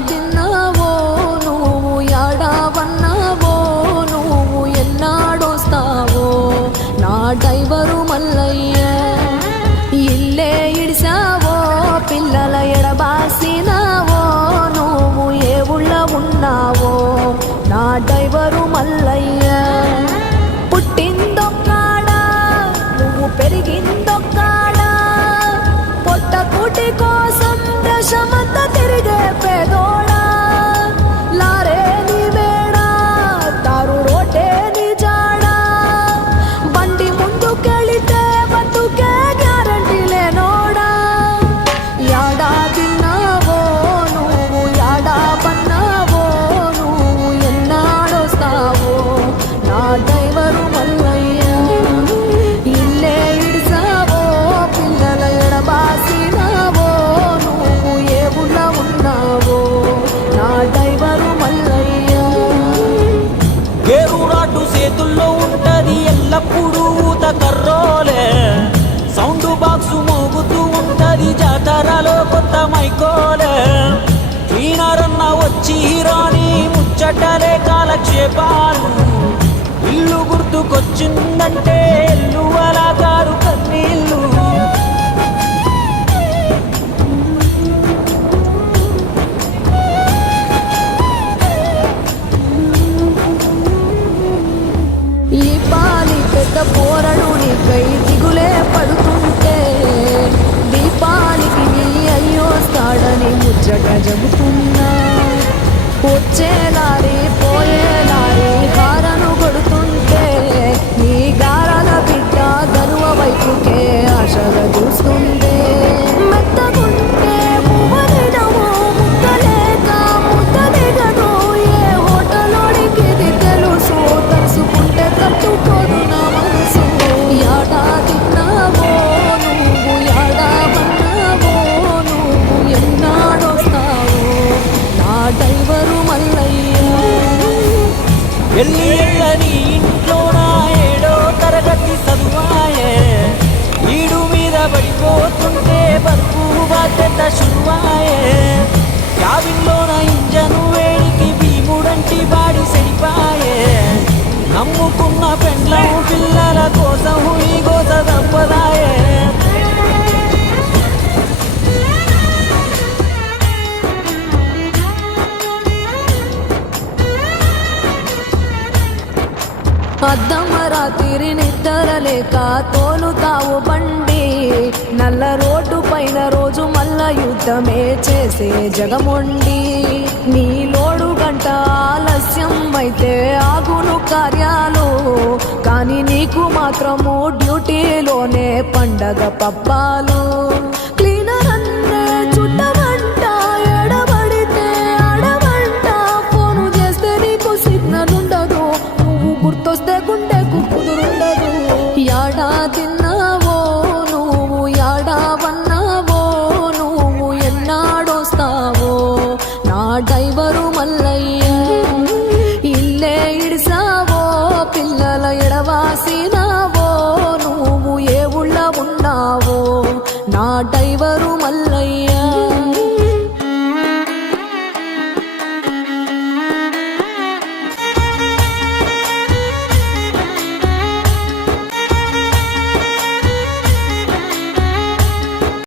తిన్నావో నువ్వు యాడావన్నావో నువ్వు ఎన్నాడొస్తావో? నా డైవరు మల్లయ్య ఇల్లే ఇడిసావో పిల్లల ఎడబాసినావో నువ్వు ఏ ఊళ్ళ ఉన్నావో? నా డైవరు మల్లయ్య పుట్టిందొక్కాడ? నువ్వు పెరిగిందొక్కాడ? పొట్ట కూటి కోసం ఎల్లప్పుడూ ఊత కర్రోలే సౌండ్ బాక్స్ మోగుతూ ఉంటది జాతరలో కొత్త మైకోలే. క్లీనరన్న వచ్చి రాని ముచ్చటలే కాలక్షేపాలు. ఇల్లు గుర్తుకొచ్చిందంటే ఎల్లువలా కారు కన్నీ জন্য পচে নারী পয়ে வரும் அல்லையா எள்ளி எள்ள நீ పద్దమ్మ రాత్రి నిద్రలేక తోలుతావు బండి. నల్ల రోడ్డు పైన రోజు మల్ల యుద్ధమే చేసే జగముండి. నీ లోడు గంట ఆలస్యం అయితే ఆగును కార్యాలు. కానీ నీకు మాత్రము డ్యూటీలోనే పండగ పప్పాలు வார்த்தை வரும் அல்லை